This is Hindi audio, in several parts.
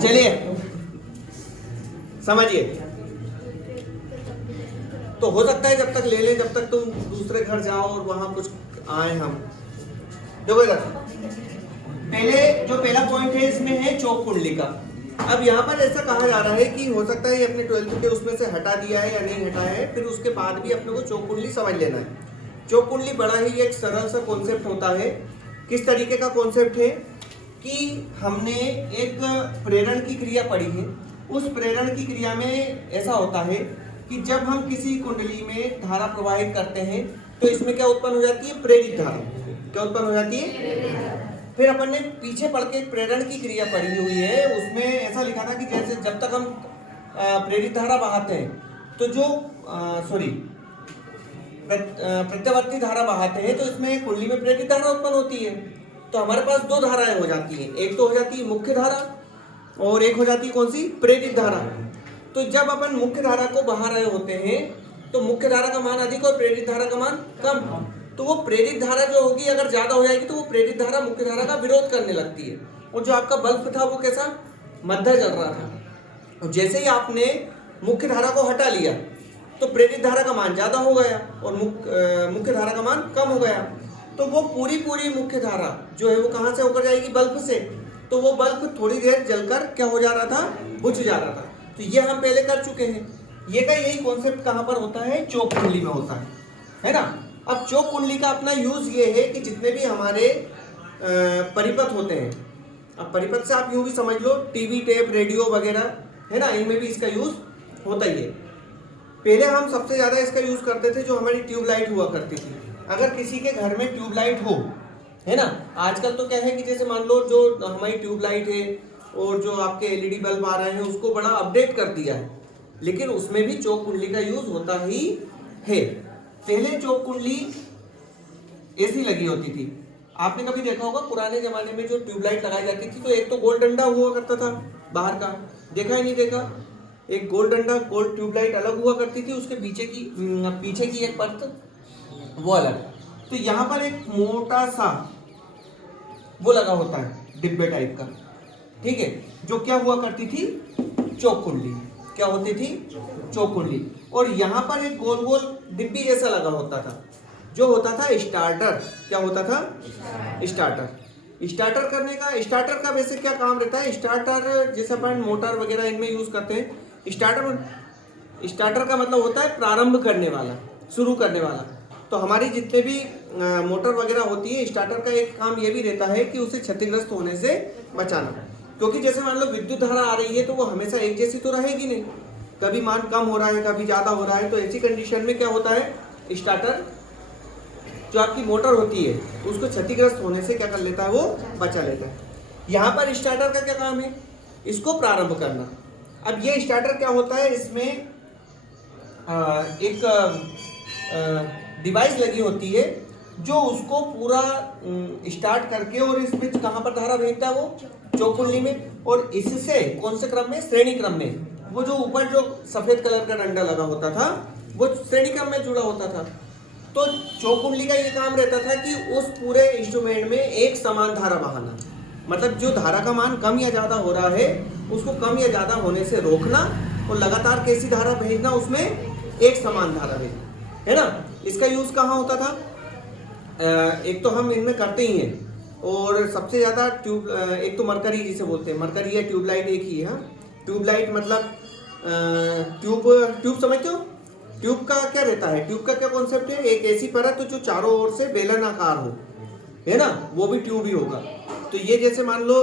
चलिए समझिए। तो हो सकता है जब तक ले लें, जब तक तुम दूसरे घर जाओ और वहां कुछ आए हम। देखो इधर पहले जो पहला पॉइंट है इसमें है चौक कुंडली का। अब यहाँ पर ऐसा कहा जा रहा है कि हो सकता है अपने 12th के उसमें से हटा दिया है या नहीं हटाया है, फिर उसके बाद भी अपने को चौक कुंडली समझ लेना है। चौक कुंडली बड़ा ही एक सरल सा कॉन्सेप्ट होता है। किस तरीके का कॉन्सेप्ट है कि हमने एक प्रेरण की क्रिया पढ़ी है। उस प्रेरण की क्रिया में ऐसा होता है कि जब हम किसी कुंडली में धारा प्रवाहित करते हैं तो इसमें क्या उत्पन्न हो जाती है, प्रेरित धारा। क्या उत्पन्न हो जाती है? फिर अपन ने पीछे पढ़ के प्रेरण की क्रिया पढ़ी हुई है, उसमें ऐसा लिखा था कि जैसे जब तक हम प्रेरित धारा बहाते हैं तो जो प्रत्यावर्ती धारा बहाते हैं तो इसमें कुंडली में प्रेरित धारा उत्पन्न होती है। तो हमारे पास दो धाराएं हो जाती हैं, एक तो हो जाती है मुख्य धारा और एक हो जाती है कौन सी, प्रेरित धारा। तो जब अपन मुख्य धारा को बहा रहे होते हैं तो मुख्य धारा का मान अधिक और प्रेरित धारा का मान कम। तो वो प्रेरित धारा जो होगी अगर ज्यादा हो जाएगी तो वो प्रेरित धारा मुख्य धारा का विरोध करने लगती है। और जो आपका बल्ब था वो कैसा, मध्य जल रहा था। और जैसे ही आपने मुख्य धारा को हटा लिया तो प्रेरित धारा का मान ज्यादा हो गया और मुख्य धारा का मान कम हो गया। तो वो पूरी मुख्य धारा जो है वो कहां से होकर जाएगी, बल्ब से। तो वो बल्ब थोड़ी देर जलकर क्या हो जा रहा था, बुझ जा रहा था। तो ये हम पहले कर चुके हैं। ये का यही कॉन्सेप्ट कहां पर होता है, चौक कुंडली में होता है ना। अब चौक कुंडली का अपना यूज ये है कि जितने भी हमारे परिपथ होते हैं, अब परिपथ से आप यूं भी समझ लो टीवी, टेप, रेडियो वगैरह है ना, इनमें भी इसका यूज होता ही है। पहले हम सबसे ज्यादा इसका यूज करते थे जो हमारी ट्यूबलाइट हुआ करती थी। अगर किसी के घर में ट्यूबलाइट हो, है ना, आजकल तो क्या है कि जैसे मान लो जो हमारी ट्यूबलाइट है और जो आपके एलईडी बल्ब आ रहे हैं उसको बड़ा अपडेट कर दिया है, लेकिन उसमें भी चौक कुंडली का यूज होता ही है। पहले चौक कुंडली ऐसी लगी होती थी। आपने कभी देखा होगा पुराने जमाने में जो ट्यूबलाइट लगाई जाती थी तो एक तो गोल डंडा हुआ करता था बाहर का, देखा है नहीं देखा, एक गोल डंडा, गोल ट्यूबलाइट अलग हुआ करती थी, उसके पीछे की एक परत वो अलग। तो यहाँ पर एक मोटा सा वो लगा होता है डिब्बे टाइप का, ठीक है, जो क्या हुआ करती थी, चौक कुंडली। क्या होती थी, चौक कुंडली। और यहाँ पर एक गोल गोल डिब्बी जैसा लगा होता था जो होता था स्टार्टर। क्या होता था, स्टार्टर। स्टार्टर करने का, स्टार्टर का वैसे क्या काम रहता है, स्टार्टर जैसे अपन मोटर वगैरह इनमें यूज करते हैं। स्टार्टर का मतलब होता है प्रारंभ करने वाला, शुरू करने वाला। तो हमारी जितने भी मोटर वगैरह होती है, स्टार्टर का एक काम ये भी रहता है कि उसे क्षतिग्रस्त होने से बचाना। क्योंकि जैसे मान लो विद्युत धारा आ रही है तो वो हमेशा एक जैसी तो रहेगी नहीं, कभी मान कम हो रहा है, कभी ज्यादा हो रहा है। तो ऐसी कंडीशन में क्या होता है, स्टार्टर जो आपकी मोटर होती है उसको क्षतिग्रस्त होने से क्या कर लेता है, वो बचा लेता है। यहाँ पर स्टार्टर का क्या काम है, इसको प्रारंभ करना। अब ये स्टार्टर क्या होता है, इसमें एक डिवाइस लगी होती है जो उसको पूरा स्टार्ट करके और इसमें कहां पर धारा भेजता है, वो चौक कुंडली में। और इससे कौन से क्रम में, श्रेणी क्रम में, वो जो ऊपर जो सफेद कलर का डंडा लगा होता था वो श्रेणी क्रम में जुड़ा होता था। तो चौक कुंडली का ये काम रहता था कि उस पूरे इंस्ट्रूमेंट में एक समान धारा बहाना, मतलब जो धारा का मान कम या ज्यादा हो रहा है उसको कम या ज्यादा होने से रोकना और लगातार कैसी धारा भेजना, उसमें एक समान धारा भेजना, है ना। इसका यूज कहाँ होता था, एक तो हम इनमें करते ही हैं और सबसे ज्यादा एक तो मरकरी जिसे बोलते हैं, मरकरी या ट्यूबलाइट एक ही है। ट्यूबलाइट मतलब ट्यूब समझते हो, ट्यूब का क्या रहता है, ट्यूब का क्या कॉन्सेप्ट है, एक ऐसी परत जो चारों ओर से बेलनाकार हो, है ना, वो भी ट्यूब ही होगा। तो ये जैसे मान लो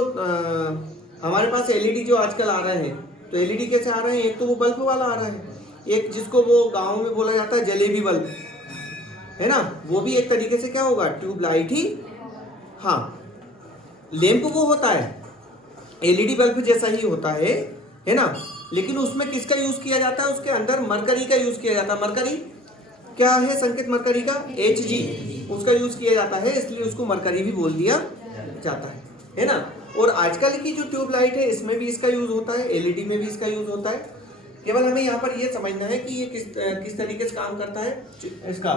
हमारे पास एलईडी जो आजकल आ रहे हैं, तो एलईडी कैसे आ रहे हैं, एक तो वो बल्ब वाला आ रहा है, एक जिसको वो गाँव में बोला जाता है जलेबी बल्ब, है ना, वो भी एक तरीके से क्या होगा, ट्यूबलाइट ही। हाँ, लैंप वो होता है एलईडी बल्ब जैसा ही होता है ना, लेकिन उसमें किसका यूज किया जाता है, उसके अंदर मरकरी का यूज किया जाता है। मरकरी क्या है, संकेत मरकरी का Hg, उसका यूज किया जाता है, इसलिए उसको मरकरी भी बोल दिया जाता है ना। और आजकल की जो ट्यूबलाइट है इसमें भी इसका यूज होता है, एलईडी में भी इसका यूज होता है। केवल हमें यहाँ पर ये समझना है कि ये किस तरीके से काम करता है। इसका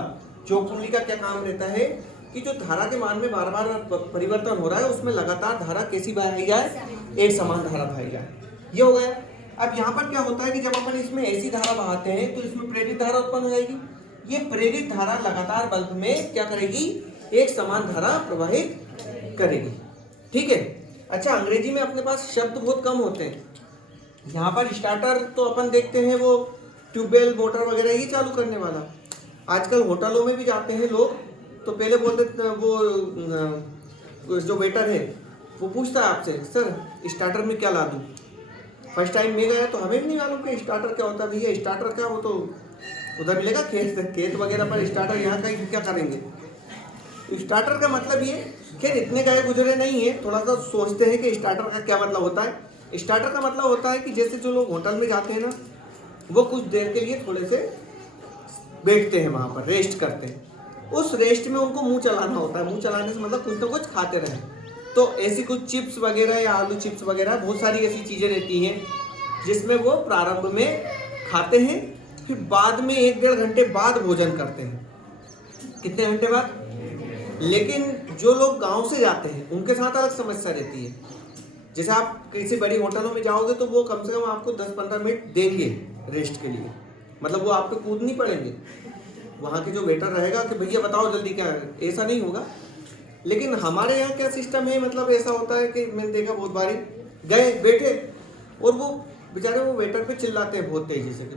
चौक कुंडली का क्या काम रहता है कि जो धारा के मान में बार बार परिवर्तन हो रहा है उसमें लगातार धारा कैसी बहाई जाए, एक समान धारा बहाई जाए। ये हो गया। अब यहाँ पर क्या होता है कि जब अपन इसमें ऐसी धारा बहाते हैं तो इसमें प्रेरित धारा उत्पन्न हो जाएगी। ये प्रेरित धारा लगातार बल्ब में क्या करेगी, एक समान धारा प्रवाहित करेगी। ठीक है। अच्छा, अंग्रेजी में अपने पास शब्द बहुत कम होते हैं। यहाँ पर स्टार्टर तो अपन देखते हैं वो ट्यूबवेल मोटर वगैरह ये चालू करने वाला। आजकल होटलों में भी जाते हैं लोग तो पहले बोलते, वो जो वेटर है वो पूछता है आपसे, सर स्टार्टर में क्या ला दूँ। फर्स्ट टाइम मैं गया तो हमें भी नहीं मालूम कि स्टार्टर क्या होता है। भैया स्टार्टर क्या, वो तो उधर मिलेगा खेत वगैरह पर स्टार्टर, यहाँ का क्या करेंगे। स्टार्टर का मतलब ये, खैर इतने गए गुजरे नहीं है, थोड़ा सा सोचते हैं कि स्टार्टर का क्या मतलब होता है। स्टार्टर का मतलब होता है कि जैसे जो लोग होटल में जाते हैं ना, वो कुछ देर के लिए थोड़े से बैठते हैं वहाँ पर, रेस्ट करते हैं। उस रेस्ट में उनको मुंह चलाना होता है। मुंह चलाने से मतलब कुछ ना कुछ खाते रहें। तो ऐसी कुछ चिप्स वगैरह या आलू चिप्स वगैरह बहुत सारी ऐसी चीज़ें रहती हैं जिसमें वो प्रारंभ में खाते हैं, फिर बाद में 1-1.5 घंटे बाद भोजन करते हैं। कितने घंटे बाद। लेकिन जो लोग गांव से जाते हैं उनके साथ अलग समस्या रहती है। जैसे आप किसी बड़ी होटलों में जाओगे तो वो कम से कम आपको 10-15 मिनट देंगे रेस्ट के लिए, मतलब वो आप पे कूद नहीं पड़ेंगे। वहाँ के जो वेटर रहेगा कि भैया बताओ जल्दी क्या है, ऐसा नहीं होगा। लेकिन हमारे यहाँ क्या सिस्टम है, मतलब ऐसा होता है कि मैंने देखा बहुत बारी, गए बैठे और वो बेचारे वो वेटर पे चिल्लाते हैं बहुत तेजी से,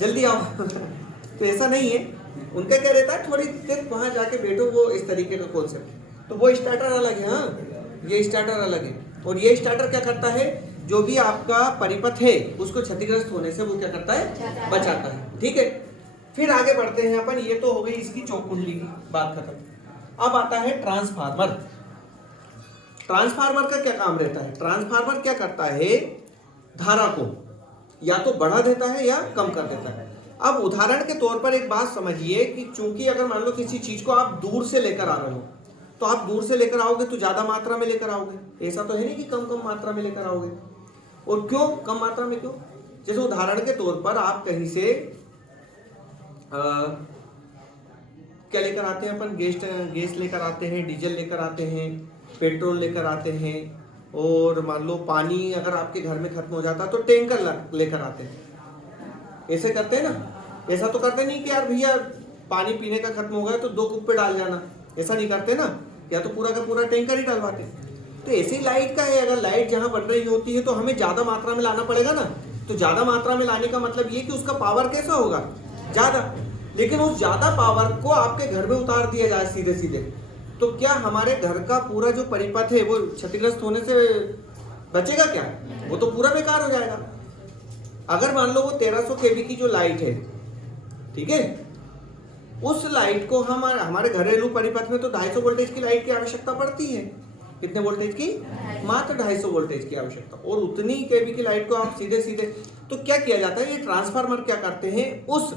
जल्दी आओ। तो ऐसा नहीं है, उनका क्या रहता है थोड़ी देर वहाँ जाके बैठो, वो इस तरीके का कॉन्सेप्ट। तो वो स्टार्टर अलग है, हाँ ये स्टार्टर अलग है। और ये स्टार्टर क्या करता है, जो भी आपका परिपथ है उसको क्षतिग्रस्त होने से वो क्या करता है, बचाता है। ठीक है। फिर आगे बढ़ते हैं अपन। ये तो हो गई इसकी चौक कुंडली की बात खत्म। अब आता है ट्रांसफार्मर। ट्रांसफार्मर का क्या काम रहता है। ट्रांसफार्मर क्या करता है, धारा को या तो बढ़ा देता है या कम कर देता है। अब उदाहरण के तौर पर एक बात समझिए कि चूंकि अगर मान लो किसी चीज को आप दूर से लेकर आ रहे हो, तो आप दूर से लेकर आओगे तो ज्यादा मात्रा में लेकर आओगे। ऐसा तो है नहीं कि कम कम मात्रा में लेकर आओगे। और क्यों कम मात्रा में, क्यों। जैसे उदाहरण के तौर पर आप कहीं से क्या लेकर आते हैं अपन, गैस लेकर आते हैं, डीजल लेकर आते हैं, पेट्रोल लेकर आते हैं, और मान लो पानी अगर आपके घर में खत्म हो जाता है तो टैंकर लेकर आते हैं। ऐसे करते हैं ना। ऐसा तो करते नहीं कि यार भैया पानी पीने का खत्म हो गया तो 2 कुप्पे डाल जाना, ऐसा नहीं करते ना, या तो पूरा का पूरा टैंकर ही डलवाते। तो ऐसे ही लाइट का है, अगर लाइट जहाँ बन रही होती है तो हमें ज्यादा मात्रा में लाना पड़ेगा ना। तो ज्यादा मात्रा में लाने का मतलब ये कि उसका पावर कैसा होगा, ज्यादा। लेकिन उस ज्यादा पावर को आपके घर में उतार दिया जाए सीधे सीधे, तो क्या हमारे घर का पूरा जो परिपथ है वो क्षतिग्रस्त होने से बचेगा क्या, वो तो पूरा बेकार हो जाएगा। अगर मान लो वो 1300 kV की जो लाइट है, ठीक है, उस लाइट को हमारे घरेलू परिपथ में तो 250 वोल्टेज की लाइट की आवश्यकता पड़ती है। कितने वोल्टेज की, मात्र 250 वोल्टेज की आवश्यकता। और उतनी केवी की लाइट को आप सीधे सीधे, तो क्या किया जाता है, ये ट्रांसफार्मर क्या करते हैं, उस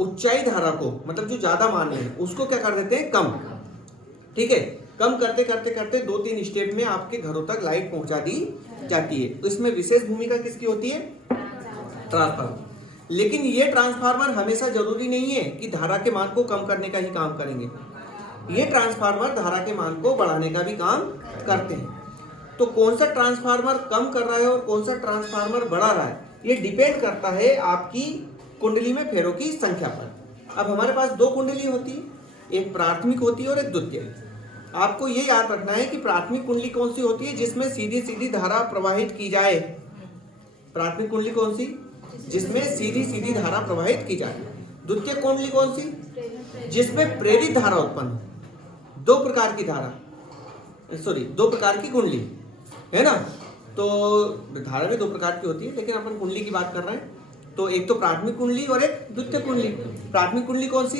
ऊंचाई धारा को, मतलब जो ज्यादा मान है उसको क्या कर देते हैं, कम। ठीक है। कम करते करते करते 2-3 स्टेप में आपके घरों तक लाइट पहुंचा दी जाती है। तो इसमें विशेष भूमिका किसकी होती है, ट्रांसफार्मर। लेकिन ये ट्रांसफार्मर हमेशा जरूरी नहीं है कि धारा के मान को कम करने का ही काम करेंगे। ये ट्रांसफार्मर धारा के मान को बढ़ाने का भी काम करते हैं। तो कौन सा ट्रांसफार्मर कम कर रहा है और कौन सा ट्रांसफार्मर बढ़ा रहा है, ये डिपेंड करता है आपकी कुंडली में फेरों की संख्या पर। अब हमारे पास 2 कुंडली होती है, एक प्राथमिक होती है और एक द्वितीय। आपको ये याद रखना है कि प्राथमिक कुंडली कौन सी होती है, जिसमें सीधी सीधी धारा प्रवाहित की जाए। प्राथमिक कुंडली कौन सी, जिसमें सीधी सीधी धारा प्रवाहित की जाए। द्वितीय कुंडली कौन सी, जिसमें प्रेरित धारा उत्पन्न हो। 2 प्रकार की धारा, 2 प्रकार की कुंडली है ना। तो धारा भी 2 प्रकार की होती है, लेकिन अपन कुंडली की बात कर रहे हैं। तो एक तो प्राथमिक कुंडली और एक द्वितीय कुंडली। प्राथमिक कुंडली कौन सी,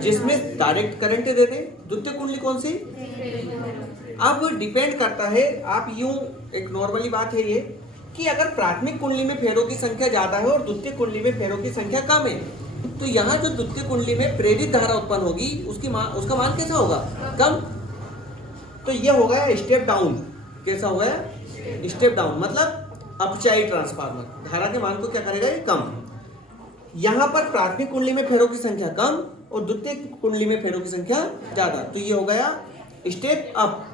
जिसमें डायरेक्ट करंट दे दे। द्वितीय कुंडली कौन सी। अब डिपेंड करता है, आप यूं, एक नॉर्मली बात है ये कि अगर प्राथमिक कुंडली में फेरों की संख्या ज्यादा है और द्वितीय कुंडली में फेरों की संख्या कम है, तो यहाँ जो द्वितीय कुंडली में प्रेरित धारा उत्पन्न होगी उसका मान कैसा होगा, कम। तो ये हो गया स्टेप डाउन। कैसा हो गया, स्टेप डाउन, मतलब अपचाई ट्रांसफार्मर। धारा के मान को क्या करेगा, ये कम। यहाँ पर प्राथमिक कुंडली में फेरों की संख्या कम और द्वितीयक कुंडली में फेरों की संख्या ज्यादा। तो ये हो गया स्टेप अप,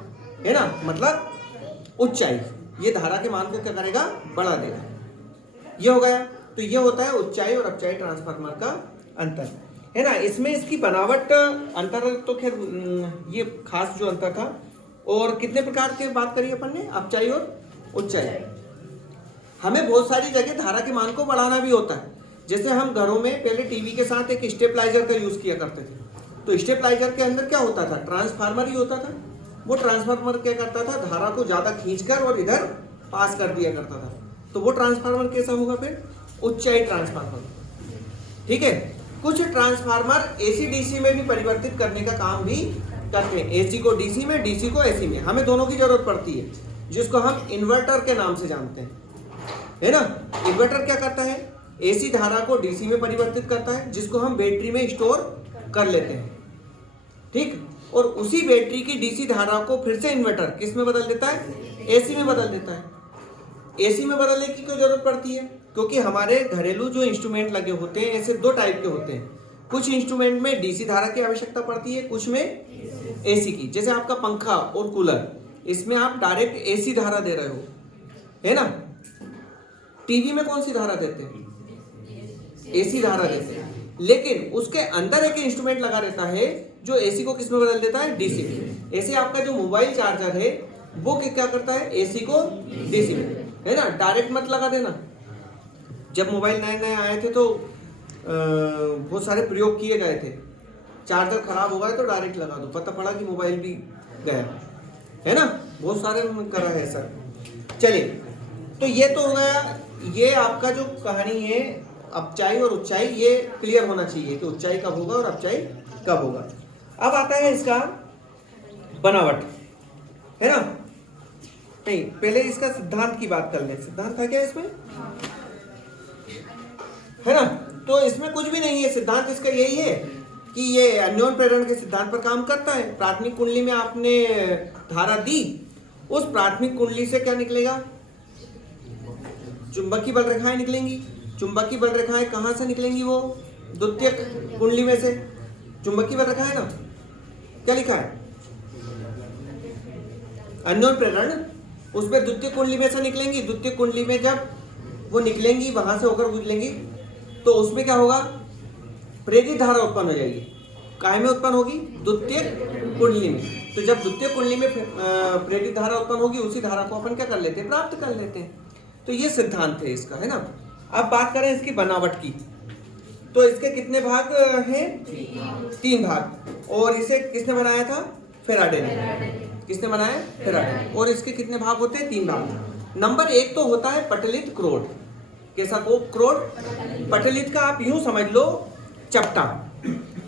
है ना, मतलब ऊंचाई। ये धारा के मान को क्या करेगा, बढ़ा देगा। ये हो गया। तो ये होता है ऊंचाई और अपचाई ट्रांसफार्मर का अंतर, है ना। इसमें इसकी बनावट अंतर तो खैर ये खास जो अंतर था। और कितने प्रकार के बात करी अपन ने, अपचाई और ऊंचाई। हमें बहुत सारी जगह धारा के मान को बढ़ाना भी होता है। जैसे हम घरों में पहले टीवी के साथ एक स्टेबलाइजर का यूज किया करते थे। तो स्टेबलाइजर के अंदर क्या होता था, ट्रांसफार्मर ही होता था। वो ट्रांसफार्मर क्या करता था, धारा को ज्यादा खींचकर और इधर पास कर दिया करता था। तो वो ट्रांसफार्मर कैसा होगा, फिर ऊंचाई ट्रांसफार्मर। ठीक है। कुछ ट्रांसफार्मर एसी डीसी में भी परिवर्तित करने का काम भी करते हैं। एसी को डीसी में, डीसी को एसी में। हमें दोनों की जरूरत पड़ती है, जिसको हम इन्वर्टर के नाम से जानते हैं, है ना। इन्वर्टर क्या करता है, एसी धारा को डीसी में परिवर्तित करता है, जिसको हम बैटरी में स्टोर कर लेते हैं। ठीक। और उसी बैटरी की डीसी धारा को फिर से इन्वर्टर किस में बदल देता है, एसी में बदल देता है। एसी में बदलने की क्यों जरूरत पड़ती है, क्योंकि हमारे घरेलू जो इंस्ट्रूमेंट लगे होते हैं ऐसे दो टाइप के होते हैं। कुछ इंस्ट्रूमेंट में डीसी धारा की आवश्यकता पड़ती है, कुछ में एसी की। जैसे आपका पंखा और कूलर, इसमें आप डायरेक्ट एसी धारा दे रहे हो, है ना। टीवी में कौन सी धारा देते हैं, एसी धारा देते हैं। लेकिन उसके अंदर एक इंस्ट्रूमेंट लगा रहता है जो एसी को किस में बदल देता है, डीसी में। ऐसे आपका जो मोबाइल चार्जर है वो क्या करता है, एसी को डीसी में, है ना। डायरेक्ट मत लगा देना। जब मोबाइल नए नए आए थे तो बहुत सारे प्रयोग किए गए थे। चार्जर खराब हो गया तो डायरेक्ट लगा दो, पता पड़ा कि मोबाइल भी गया, है ना। बहुत सारे करा है सर। चलिए, तो ये तो हो गया। ये आपका जो कहानी है अपचाई और ऊंचाई, ये क्लियर होना चाहिए कि ऊंचाई कब होगा और अपचाई कब होगा। अब आता है इसका बनावट, है ना। नहीं, पहले इसका सिद्धांत की बात कर ले। सिद्धांत था क्या इसमें, है ना। तो इसमें कुछ भी नहीं है। सिद्धांत इसका यही है कि ये अन्योन्य प्रेरण के सिद्धांत पर काम करता है। प्राथमिक कुंडली में आपने धारा दी, उस प्राथमिक कुंडली से क्या निकलेगा, चुंबकीय बल रेखाएं निकलेंगी। चुंबकीय बल रेखाएं कहां से निकलेंगी, वो द्वितीयक कुंडली में से। चुंबकीय बल रेखाएं ना, क्या लिखा है, अन्योन्य प्रेरण, उसमें द्वितीयक कुंडली में से निकलेंगी। द्वितीयक कुंडली में जब वो निकलेंगी, वहां से होकर गुजरेंगी, तो उसमें क्या होगा, प्रेरित धारा उत्पन्न हो जाएगी। काहे में उत्पन्न होगी, द्वितीयक कुंडली में। तो जब द्वितीयक कुंडली में प्रेरित धारा उत्पन्न होगी, उसी धारा को अपन क्या कर लेते हैं, प्राप्त कर लेते हैं। तो ये सिद्धांत है इसका, है ना। अब बात करें इसकी बनावट की, तो इसके कितने भाग हैं, 3 भाग। और इसे किसने बनाया था, फेराडे ने। किसने बनाया, फेराडे ने। और इसके कितने भाग होते हैं, 3 भाग। नंबर 1 तो होता है पटलित क्रोड। कैसा को क्रोड, पटलित का आप यूं समझ लो चपटा।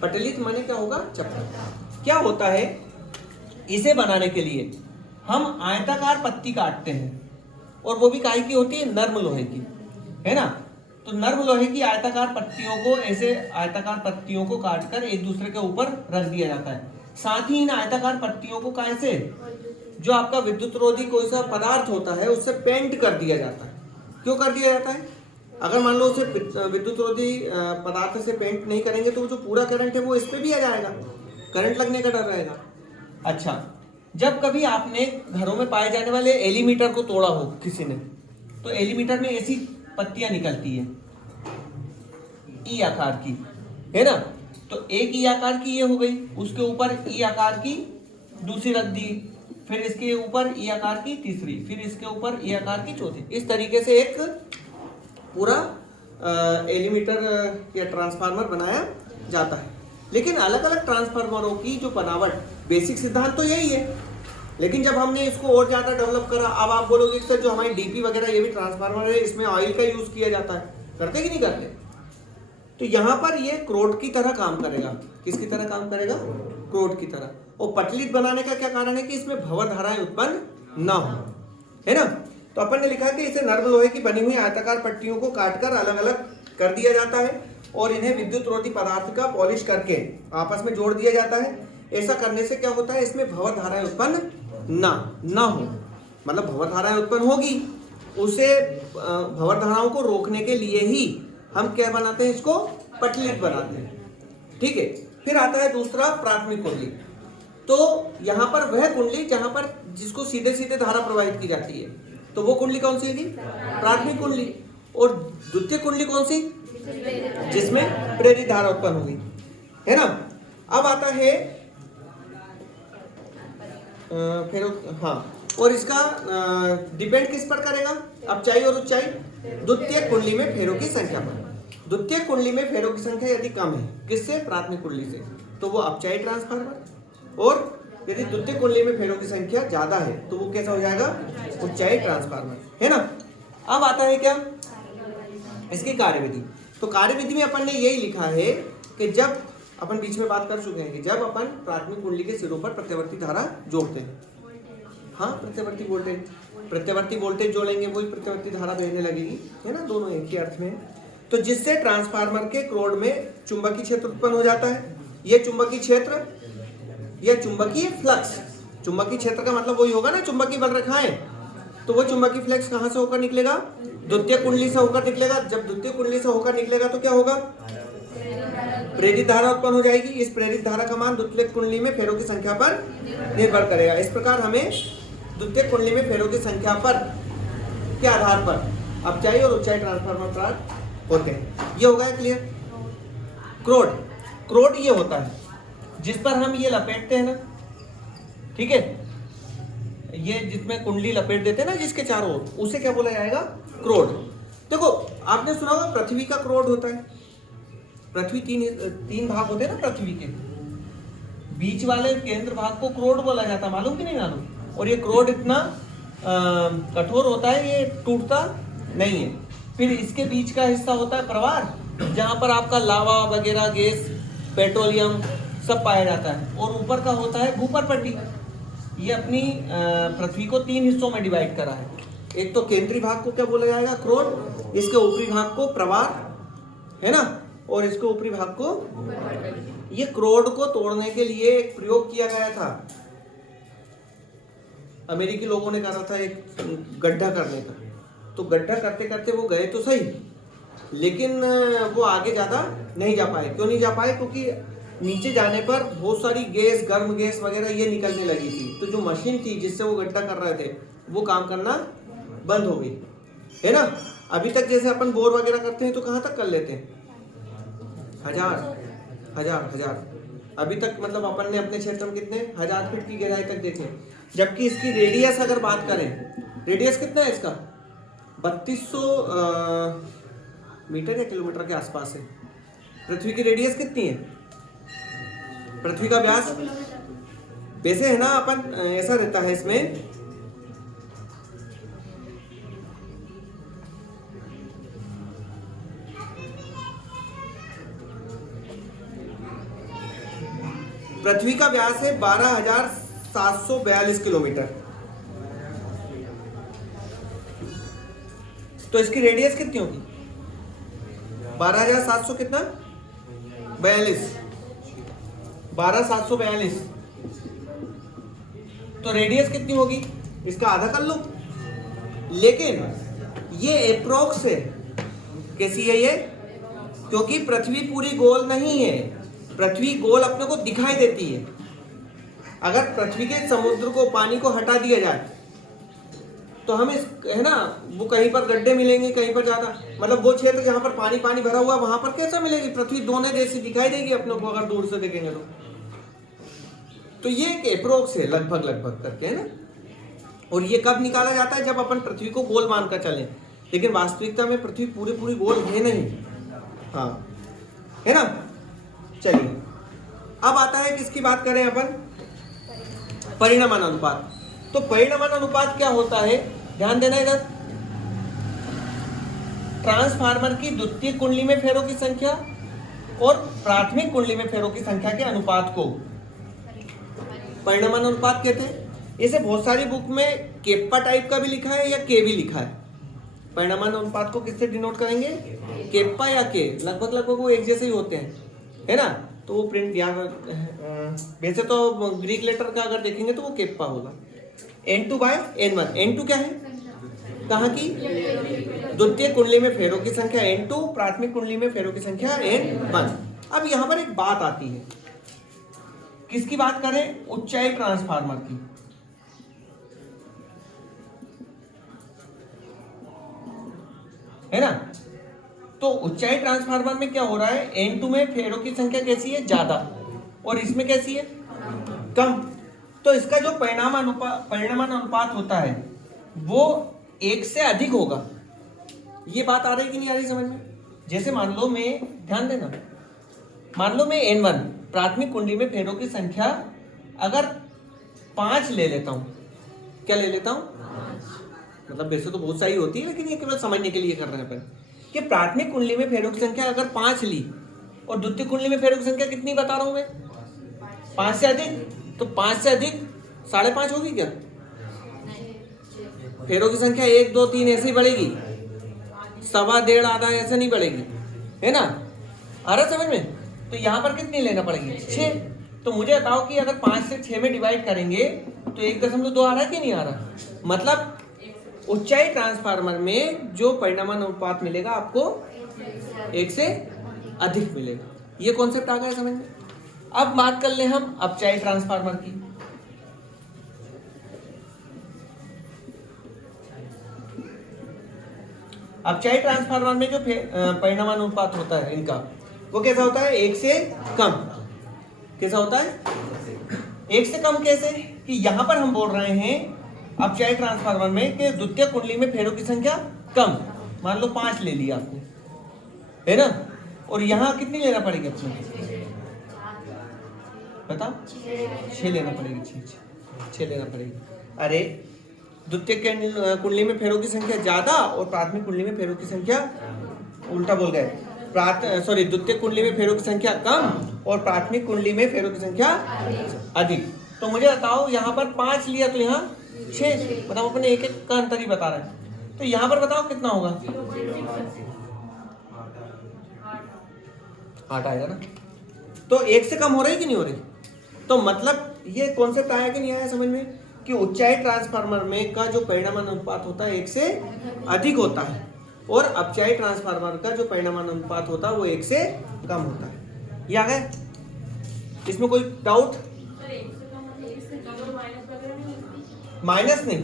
पटलित माने क्या होगा, चपटा। क्या होता है, इसे बनाने के लिए हम आयताकार पत्ती काटते हैं, और वो भी काहे की होती है, नर्म लोहे की, है ना। तो नर्म लोहे की आयताकार पत्तियों को, ऐसे आयताकार पत्तियों को काटकर एक दूसरे के ऊपर रख दिया जाता है। साथ ही इन आयताकार पत्तियों को कैसे, जो आपका विद्युत रोधी कोई सा पदार्थ होता है, उससे पेंट कर दिया जाता है। क्यों कर दिया जाता है, अगर मान लो उसे विद्युत रोधी पदार्थ से पेंट नहीं करेंगे तो जो पूरा करंट है वो इस पे भी आ जाएगा, करंट लगने का डर रहेगा। अच्छा, जब कभी आपने घरों में पाए जाने वाले एलीमीटर को तोड़ा हो किसी ने, तो एलीमीटर में ऐसी पत्तियां निकलती है ई आकार की, है ना। तो एक ई आकार की ये हो गई, उसके ऊपर ई आकार की दूसरी रख दी, फिर इसके ऊपर ई आकार की तीसरी, फिर इसके ऊपर ई आकार की चौथी। इस तरीके से एक पूरा एलीमीटर या ट्रांसफार्मर बनाया जाता है। लेकिन अलग अलग ट्रांसफार्मरों की जो बनावट, बेसिक सिद्धांत तो यही है। लेकिन जब हमने इसको और ज़्यादा डेवलप करा, अब आप बोलोगे सर जो हमारी डीपी वगैरह ये भी ट्रांसफार्मर है, इसमें ऑयल का यूज़ किया जाता है, करते कि नहीं करते। तो यहाँ पर ये क्रोड की तरह काम करेगा। किसकी तरह काम करेगा, क्रोड की तरह। और पटलित बनाने का क्या कारण है कि इसमें भंवर धाराएं उत्पन्न ना हो, है ना। तो अपन ने लिखा कि इसे नर्म लोहे की बनी हुई आयताकार पट्टियों को काटकर अलग अलग कर दिया जाता है और इन्हें विद्युत रोधी पदार्थ का पॉलिश करके आपस में जोड़ दिया जाता है। ऐसा करने से क्या होता है, इसमें भंवर धाराएं उत्पन्न ना हो, मतलब भंवर धाराएं उत्पन्न होगी, उसे भंवर धाराओं को रोकने के लिए ही हम क्या बनाते हैं, इसको पटलित बनाते हैं। ठीक है। फिर आता है दूसरा प्राथमिक कुंडली। तो यहाँ पर वह कुंडली जहाँ पर जिसको सीधे सीधे धारा प्रवाहित की जाती है, तो वो कुंडली कौन सी होगी? प्राथमिक कुंडली। और द्वितीय कुंडली कौन सी? जिसमें प्रेरित धारा उत्पन्न होगी, है ना। अब आता है हाँ, और इसका डिपेंड किस पर करेगा? अपचाई और उच्चाई द्वितीय कुंडली में फेरों की संख्या पर। द्वितीय कुंडली में फेरों की संख्या यदि कम है, किससे? प्राथमिक कुंडली से, तो वो अपचाई ट्रांसफार्मर। और यदि द्वितीय कुंडली में फेरों की संख्या ज्यादा है तो वो कैसा हो जाएगा? उच्चाई ट्रांसफार्मर, है ना। अब आता है क्या? इसकी कार्यविधि। तो कार्यविधि में अपन ने यही लिखा है कि जब अपन बीच में बात कर चुके हैं कि जब अपन प्राथमिक कुंडली के सिरों पर प्रत्यावर्ती धारा जोड़ते हैं, हाँ प्रत्यावर्ती वोल्टेज जोड़ेंगे, वही प्रत्यावर्ती धारा बहने लगेगी, है ना, दोनों एक ही अर्थ में। तो जिससे ट्रांसफार्मर के क्रोड में चुंबकीय क्षेत्र उत्पन्न हो जाता है। ये चुंबकीय क्षेत्र या चुंबकीय फ्लक्स, चुंबकीय क्षेत्र का मतलब वही होगा ना, चुंबकीय बल रेखाएं, तो वो चुंबकीय फ्लक्स कहां से होकर निकलेगा? द्वितीय कुंडली से होकर निकलेगा। जब द्वितीय कुंडली से होकर निकलेगा तो क्या होगा? प्रेरित धारा उत्पन्न हो जाएगी। इस प्रेरित धारा का मान द्वितीय कुंडली में फेरों की संख्या पर निर्भर करेगा। इस प्रकार हमें द्वितीय कुंडली में फेरों की संख्या पर के आधार पर अपचाई और उच्चाई ट्रांसफार्मर प्राप्त होते हैं। ये हो गया क्लियर? क्रोड, क्रोड ये होता है जिस पर हम ये लपेटते हैं ना, ठीक है, ये जिसमें कुंडली लपेट देते हैं ना जिसके चारों ओर, उसे क्या बोला जाएगा? क्रोड। देखो आपने सुना होगा पृथ्वी का क्रोड होता है। पृथ्वी तीन भाग होते हैं ना पृथ्वी के, बीच वाले केंद्र भाग को क्रोड बोला जाता है, मालूम कि नहीं मालूम? और ये क्रोड इतना कठोर होता है, ये टूटता नहीं है। फिर इसके बीच का हिस्सा होता है प्रवार, जहां पर आपका लावा वगैरह, गैस, पेट्रोलियम सब पाया जाता है। और ऊपर का होता है भूपर पट्टी। ये अपनी पृथ्वी को 3 हिस्सों में डिवाइड करा है। एक तो केंद्रीय भाग को क्या बोला जाएगा? क्रोड। इसके ऊपरी भाग को प्रवार, है ना, और इसके ऊपरी भाग को, ये क्रोड को तोड़ने के लिए एक प्रयोग किया गया था। अमेरिकी लोगों ने करा था एक गड्ढा करने का। तो गड्ढा करते करते वो गए तो सही, लेकिन वो आगे ज्यादा नहीं जा पाए। क्यों नहीं जा पाए? क्योंकि नीचे जाने पर बहुत सारी गैस, गर्म गैस वगैरह ये निकलने लगी थी। तो जो मशीन थी जिससे वो गड्ढा कर रहे थे वो काम करना बंद हो गई, है ना। अभी तक जैसे अपन बोर वगैरह करते हैं तो कहाँ तक कर लेते हैं? हजार अभी तक, मतलब अपन ने अपने क्षेत्र में कितने 1000 फीट की गहराई तक देखे। जबकि इसकी रेडियस अगर बात करें, रेडियस कितना है इसका? 3200 मीटर या किलोमीटर के आसपास है। पृथ्वी की रेडियस कितनी है? पृथ्वी का व्यास वैसे है ना, अपन ऐसा रहता है इसमें, पृथ्वी का व्यास है 12,742 किलोमीटर। तो इसकी रेडियस कितनी होगी? 12,700 कितना? 12,742। तो रेडियस कितनी होगी? इसका आधा कर लो। लेकिन ये अप्रोक्स है। कैसी है ये? क्योंकि पृथ्वी पूरी गोल नहीं है। पृथ्वी गोल अपने को दिखाई देती है। अगर पृथ्वी के समुद्र को, पानी को हटा दिया जाए तो हम इस, है ना, वो कहीं पर गड्ढे मिलेंगे, कहीं पर ज्यादा, मतलब वो क्षेत्र जहां पर पानी पानी भरा हुआ, वहां पर कैसा मिलेगी? पृथ्वी दोने जैसी दिखाई देगी अपने को अगर दूर से देखेंगे तो ये एक अप्रोक्स है, लगभग करके, है ना। और ये कब निकाला जाता है? जब अपन पृथ्वी को गोल मानकर चलें। लेकिन वास्तविकता में पृथ्वी पूरी गोल है नहीं, हाँ, है ना। चलिए अब आता है किसकी बात करें अपन? परिणामान अनुपात। तो परिणामान अनुपात क्या होता है? ध्यान देना इधर। ट्रांसफार्मर की द्वितीय कुंडली में फेरों की संख्या और प्राथमिक कुंडली में फेरों की संख्या के अनुपात को परिणामान अनुपात कहते हैं। इसे बहुत सारी बुक में केप्पा टाइप का भी लिखा है या के भी लिखा है। परिणामान अनुपात को किससे डिनोट करेंगे? केप्पा या के, लगभग वो एक जैसे ही होते हैं, है ना। तो वो प्रिंट याद, वैसे तो ग्रीक लेटर का अगर देखेंगे तो वो केप्पा होगा। N2/N1। N2 क्या है? कहाँ की? द्वितीय कुंडली में फेरों की संख्या N2, प्राथमिक कुंडली में फेरों की संख्या N1। अब यहाँ पर एक बात आती है, किसकी बात करें? ऊंचाई ट्रांसफार्मर की। है ना? तो ऊंचाई ट्रांसफार्मर में क्या हो रहा है? N2 में फेरों की संख्या कैसी है? ज्यादा, और इसमें कैसी है? कम। तो इसका जो परिणामान अनुपात होता है वो 1 से अधिक होगा। ये बात आ रही कि नहीं आ रही समझ में? जैसे मान लो मैं, ध्यान देना, मान लो मैं N1 प्राथमिक कुंडली में फेरों की संख्या अगर 5 ले लेता हूं। क्या ले लेता हूं? मतलब वैसे तो बहुत सारी होती है, लेकिन ये केवल समझने के लिए कर रहे हैं अपन कि प्राथमिक कुंडली में फेरों की संख्या अगर 5 ली और द्वितीय कुंडली में फेरों की संख्या कितनी बता रहा हूं मैं? 5 से अधिक। तो 5 से अधिक 5.5 होगी क्या? फेरों की संख्या 1 2 3 ऐसे ही बढ़ेगी, 1.25 1.5 आधा ऐसे नहीं बढ़ेगी, है ना? आ रहा समझ में? तो यहाँ पर कितनी लेना पड़ेगी? 6। तो मुझे बताओ कि अगर 5 से 6 में डिवाइड करेंगे तो 1.2 आ रहा है कि नहीं आ रहा? मतलब ऊंचाई ट्रांसफार्मर में जो परिणामान अनुपात मिलेगा आपको 1 से अधिक मिलेगा। ये कॉन्सेप्ट आ गया समझ में? अब बात कर ले हम अपचाई ट्रांसफार्मर की। अपचाई ट्रांसफार्मर में जो परिणामान अनुपात होता है इनका, वो कैसा होता है? 1 से कम। कैसा होता है? 1 से कम कैसे? कि यहां पर हम बोल रहे हैं अपचाई ट्रांसफार्मर में कि द्वितीय कुंडली में फेरों की संख्या कम, मान लो 5 ले लिया आपने, है ना? और यहां कितनी लेना पड़ेगी अपने? बता, 6 लेना पड़ेगी। 6 लेना पड़ेगी। अरे द्वितीय कुंडली में फेरों की संख्या ज्यादा और प्राथमिक कुंडली में फेरों की संख्या, उल्टा बोल गए, द्वितीय कुंडली में फेरों की संख्या कम और प्राथमिक कुंडली में फेरों की संख्या अधिक। तो मुझे बताओ यहाँ पर 5 लिया तो यहाँ 6, मतलब अपने एक एक का अंतर ही बता रहा है। तो यहाँ पर बताओ कितना होगा? 8 आएगा ना? तो 1 से कम हो रही कि नहीं हो रही? तो मतलब ये कॉन्सेप्ट आया कि नहीं आया समझ में कि ऊंचाई ट्रांसफार्मर में का जो परिणामान अनुपात होता है 1 से अधिक होता है और अपचाई ट्रांसफार्मर का जो परिणामान अनुपात होता है वो 1 से कम होता है। ये आ गया? इसमें कोई डाउट? माइनस नहीं,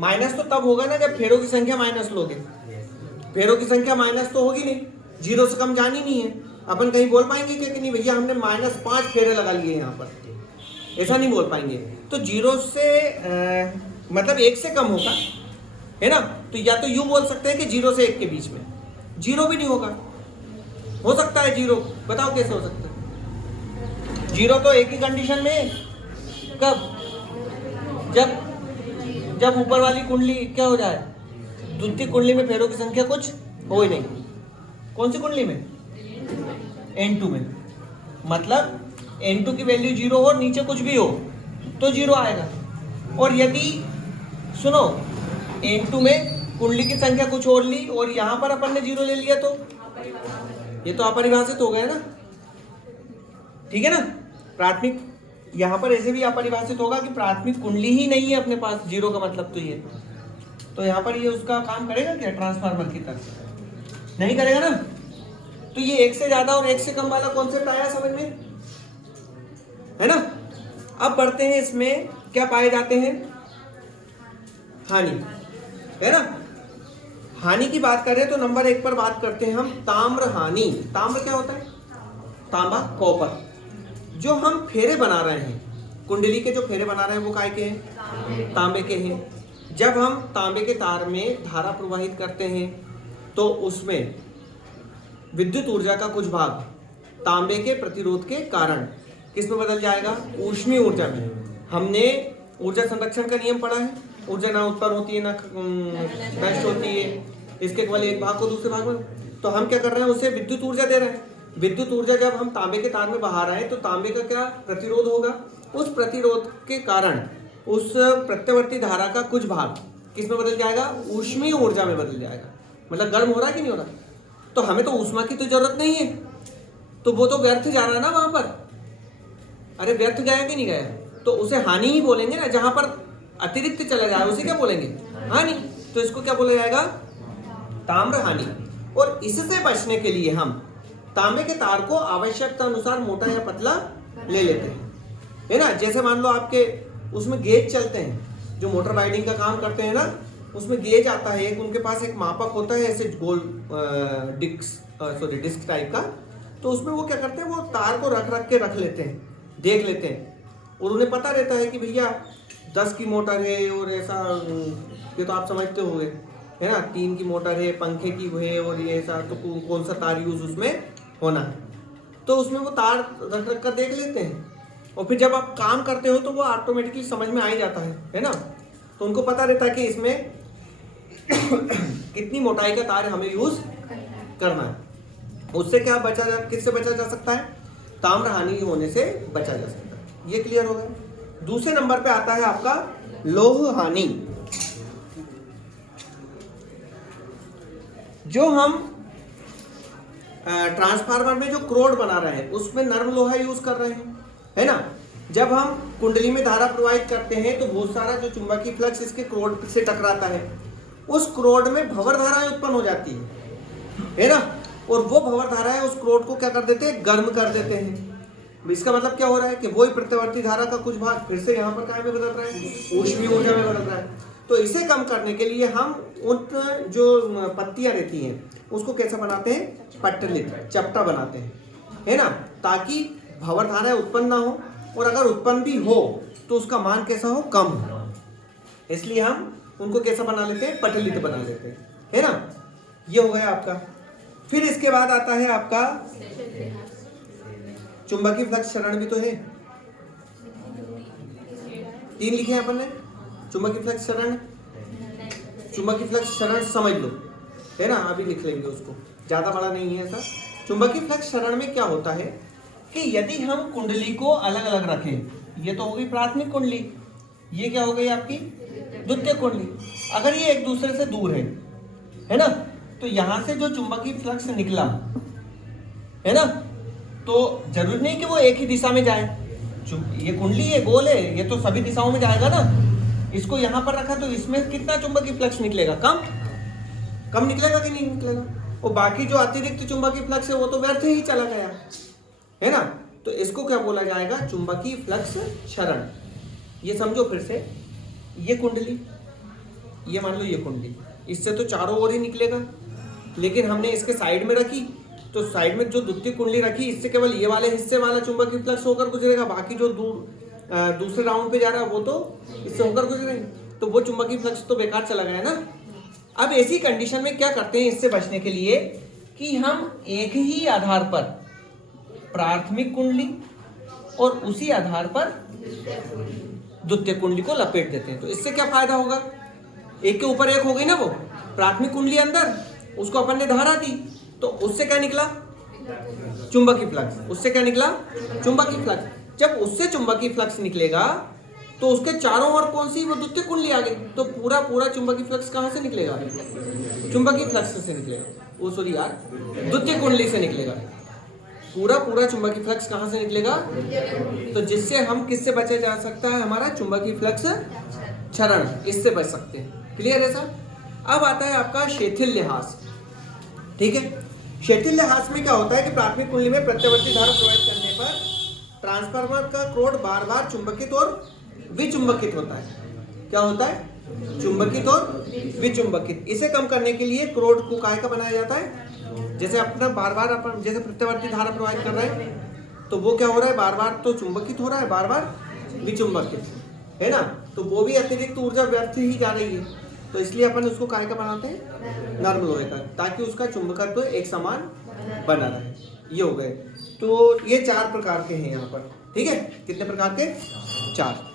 माइनस तो तब होगा ना जब फेरों की संख्या माइनस लोगे। फेरों की संख्या माइनस तो होगी नहीं, 0 से कम जानी नहीं है। अपन कहीं बोल पाएंगे कि नहीं भैया हमने -5 फेरे लगा लिए यहाँ पर, ऐसा नहीं बोल पाएंगे। तो 0 से मतलब 1 से कम होगा, है ना? तो या तो यूं बोल सकते हैं कि 0 से 1 के बीच में। 0 भी नहीं होगा, हो सकता है 0। बताओ कैसे हो सकता है? 0 तो एक ही कंडीशन में, कब? जब ऊपर वाली कुंडली क्या हो जाए? द्वितीय कुंडली में फेरों की संख्या कुछ हो ही नहीं। कौन सी कुंडली में? N2 में। मतलब N2 की वैल्यू 0 हो, नीचे कुछ भी हो तो 0 आएगा। और यदि सुनो N2 में कुंडली की संख्या कुछ और ली और यहां पर अपन ने 0 ले लिया तो ये तो अपरिभाषित हो गया ना, ठीक है ना? प्राथमिक यहां पर ऐसे भी अपरिभाषित होगा कि प्राथमिक कुंडली ही नहीं है अपने पास, 0 का मतलब तो ये, तो यहां पर ये उसका काम करेगा क्या ट्रांसफार्मर की तरह? नहीं करेगा ना। तो ये 1 से ज्यादा और 1 से कम वाला कॉन्सेप्ट आया समझ में, है ना? अब बढ़ते हैं, इसमें क्या पाए जाते हैं? हानि, है ना? हानि की बात करें तो नंबर 1 पर बात करते हैं हम ताम्र हानि। ताम्र क्या होता है? तांबा, कॉपर। जो हम फेरे बना रहे हैं, कुंडली के जो फेरे बना रहे हैं वो काय के हैं? तांबे के हैं। जब हम तांबे के तार में धारा प्रवाहित करते हैं तो उसमें विद्युत ऊर्जा का कुछ भाग तांबे के प्रतिरोध के कारण किस में बदल जाएगा? ऊष्मीय ऊर्जा में। हमने ऊर्जा संरक्षण का नियम पढ़ा है, ऊर्जा ना उत्पन्न होती है ना नष्ट होती है, इसके केवल एक भाग को दूसरे भाग में। तो हम क्या कर रहे हैं? उसे विद्युत ऊर्जा दे रहे हैं। विद्युत ऊर्जा जब हम तांबे के तार में बहा रहे हैं तो तांबे का क्या प्रतिरोध होगा? उस प्रतिरोध के कारण उस प्रत्यावर्ती धारा का कुछ भाग किस में बदल जाएगा? ऊष्मीय ऊर्जा में बदल जाएगा। मतलब गर्म हो रहा है कि नहीं हो रहा? तो हमें तो ऊष्मा की तो जरूरत नहीं है, तो वो तो व्यर्थ जा रहा है ना वहां पर। अरे व्यर्थ गया कि नहीं गया? तो उसे हानि ही बोलेंगे ना। जहां पर अतिरिक्त चला जाए उसे क्या बोलेंगे? हानि। तो इसको क्या बोला जाएगा? ताम्र हानि। और इससे बचने के लिए हम तांबे के तार को आवश्यकता अनुसार मोटा या पतला ले लेते हैं। है ना। जैसे मान लो आपके उसमें गेज चलते हैं, जो मोटर बाइंडिंग का काम करते हैं ना, उसमें गेज आता है एक, उनके पास एक मापक होता है ऐसे गोल डिस्क टाइप का। तो उसमें वो क्या करते हैं, वो तार को रख के रख लेते हैं, देख लेते हैं, और उन्हें पता रहता है कि भैया 10 की मोटर है और ऐसा, ये तो आप समझते होंगे, है ना, 3 की मोटर है, पंखे की है, और ये ऐसा, तो कौन सा तार यूज उसमें होना है। तो उसमें वो तार रख कर देख लेते हैं, और फिर जब आप काम करते हो तो वो ऑटोमेटिकली समझ में आ ही जाता है ना। तो उनको पता रहता है कि इसमें कितनी मोटाई का तार हमें यूज करना है। उससे क्या किससे बचा जा सकता है, ताम्र हानि होने से बचा जा सकता है। ये क्लियर हो गया। दूसरे नंबर पे आता है आपका लौह हानि। जो हम ट्रांसफार्मर में जो क्रोड बना रहे हैं उसमें नर्म लोहा यूज कर रहे हैं, है ना। जब हम कुंडली में धारा प्रवाहित करते हैं तो बहुत सारा जो चुंबकीय फ्लक्स इसके क्रोड से टकराता है, उस क्रोड में भंवर धाराएं उत्पन्न हो जाती है ना। और वो भंवर धाराएं उस क्रोड को क्या कर देते हैं, गर्म कर देते हैं। इसका मतलब क्या हो रहा है कि वही प्रत्यावर्ती धारा का कुछ भाग फिर से यहाँ पर क्या में बदल रहा है, ऊष्मीय ऊर्जा में बदल रहा है। तो इसे कम करने के लिए हम उन जो पत्तियां रहती हैं उसको कैसा बनाते हैं, पट्टलित, चपटा बनाते हैं, है ना, ताकि भंवर धाराएं उत्पन्न ना हो, और अगर उत्पन्न भी हो तो उसका मान कैसा हो, कम हो। इसलिए हम उनको कैसा बना लेते हैं, पटलित बना लेते हैं, है ना। ये हो गया आपका। फिर इसके बाद आता है आपका चुंबकीय फ्लक्स क्षरण भी तो है, 3 लिखे हैं अपन ने। चुंबकीय फ्लक्स क्षरण, चुंबकीय फ्लक्स क्षरण समझ लो, है ना, अभी लिख लेंगे उसको, ज्यादा बड़ा नहीं है ऐसा। चुंबकीय फ्लक्स क्षरण में क्या होता है कि यदि हम कुंडली को अलग अलग रखें, ये तो हो गई प्राथमिक कुंडली, ये क्या हो गई आपकी द्वितीय कुंडली। अगर ये एक दूसरे से दूर है ना, तो यहां से जो चुंबकीय फ्लक्स निकला, है ना, तो जरूरी नहीं कि वो एक ही दिशा में जाए। ये कुंडली ये गोल है, ये तो सभी दिशाओं में जाएगा ना। इसको यहां पर रखा तो इसमें कितना चुंबकीय फ्लक्स निकलेगा, कम निकलेगा कि नहीं निकलेगा। और बाकी जो अतिरिक्त चुंबकीय फ्लक्स है वो तो व्यर्थ ही चला गया, है ना। तो इसको क्या बोला जाएगा, चुंबकीय फ्लक्स क्षरण। ये समझो फिर से, ये कुंडली, ये मान लो ये कुंडली, इससे तो चारों ओर ही निकलेगा, लेकिन हमने इसके साइड में रखी, तो साइड में जो द्वितीय कुंडली रखी इससे केवल ये वाले हिस्से वाला चुंबकीय फ्लक्स होकर गुजरेगा, बाकी जो दूसरे राउंड पे जा रहा है वो तो इससे होकर गुजरेगा, तो वो चुंबकीय फ्लक्स तो बेकार चला गया ना। अब ऐसी कंडीशन में क्या करते हैं इससे बचने के लिए, कि हम एक ही आधार पर प्राथमिक कुंडली और उसी आधार पर द्वितीय कुंडली को लपेट देते हैं। तो इससे क्या फायदा होगा, एक के ऊपर एक हो गई ना, वो प्राथमिक कुंडली अंदर, उसको अपन ने धारा दी, तो उससे क्या निकला, चुंबकीय फ्लक्स। उससे क्या निकला, चुंबकीय फ्लक्स। जब उससे चुंबकीय फ्लक्स निकलेगा तो उसके चारों ओर कौन सी, वो द्वितीय कुंडली आ गई, तो पूरा चुंबकीय फ्लक्स कहां से निकलेगा, चुंबकीय फ्लक्स से निकलेगा, वो सॉरी यार, द्वितीय कुंडली से निकलेगा। पूरा चुंबकीय फ्लक्स कहां से निकलेगा, तो जिससे हम किससे बचा जा सकता है, हमारा चुंबकीय फ्लक्स क्षरण, इससे बच सकते हैं। क्लियर है सर। अब आता है आपका शैथिल्यहास। ठीक है, शैथिल्यहास में क्या होता है कि प्राथमिक कुंडली में प्रत्यावर्ती धारा प्रवाहित करने पर ट्रांसफार्मर का क्रोड बार बार चुंबकित और विचुंबकित होता है। क्या होता है, चुंबकित और विचुंबकित। इसे कम करने के लिए क्रोड को काहे का बनाया जाता है, जैसे अपना बार बार अपन जैसे प्रत्यावर्ती धारा प्रवाहित कर रहे हैं, तो वो क्या हो रहा है, बार बार तो चुंबकित हो रहा है, बार बार विचुंबकित, है ना। तो वो भी अतिरिक्त ऊर्जा व्यर्थ ही जा रही है, तो इसलिए अपन उसको काहे का बनाते हैं, नर्म लोहे का, ताकि उसका चुंबकत्व एक समान बना रहे। ये हो गए। तो ये 4 प्रकार के हैं यहाँ पर, ठीक है। कितने प्रकार के, 4।